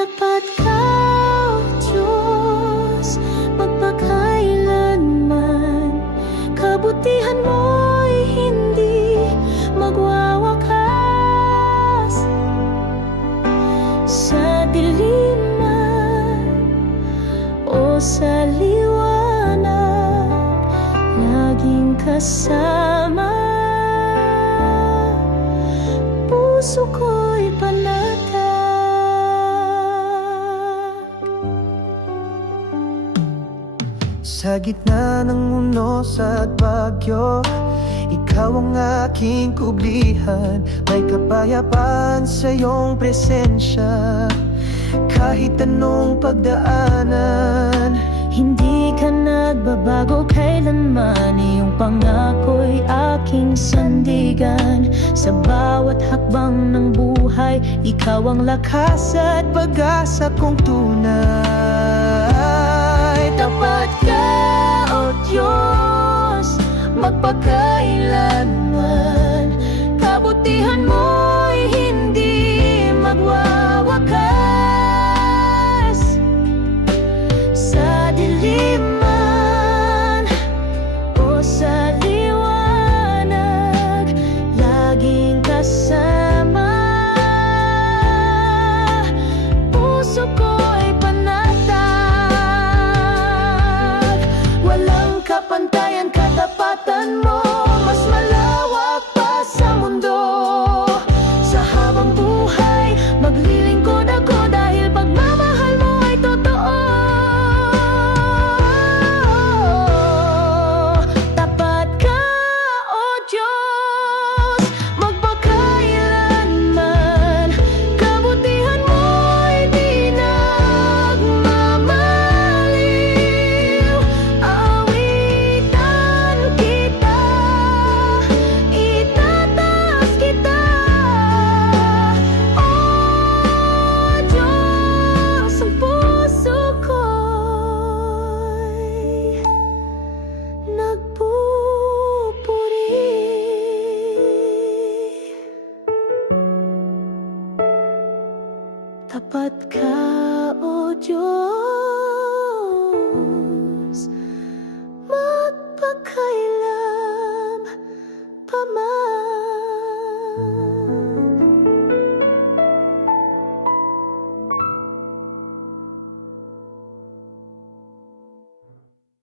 Tapat ka, O Diyos, magpakailanman. Kabutihan mo'y hindi magwawakas. Sa diliman o sa liwanag, laging kasama. Puso ko'y panatag. Sa gitna ng unos at bagyo, ikaw ang aking kublihan. May kapayapaan sa iyong presensya, kahit anong pagdaanan. Hindi ka nagbabago kailanman, iyong pangko'y aking sandigan. Sa bawat hakbang ng buhay, ikaw ang lakas at Pag-asa kong tunay. tapat ka, O Diyos, magpakailanman. Kabutihan mo'y hindi magwawakas. Sa diliman o sa liwanag, laging kasama. Puso ko'y panatag. Walang kapantayan, katapatan mo mas malawak pa sa mundo. Sa habang buhay, maglilingkod ako dahil pagmamahal mo ay totoo. Tapat ka, O Diyos, magpakailanman. Kabutihan mo'y di nagmamaliw. Awitan kita, itataas kita. O Diyos, ang puso ko'y nagpupuri. Tapat ka,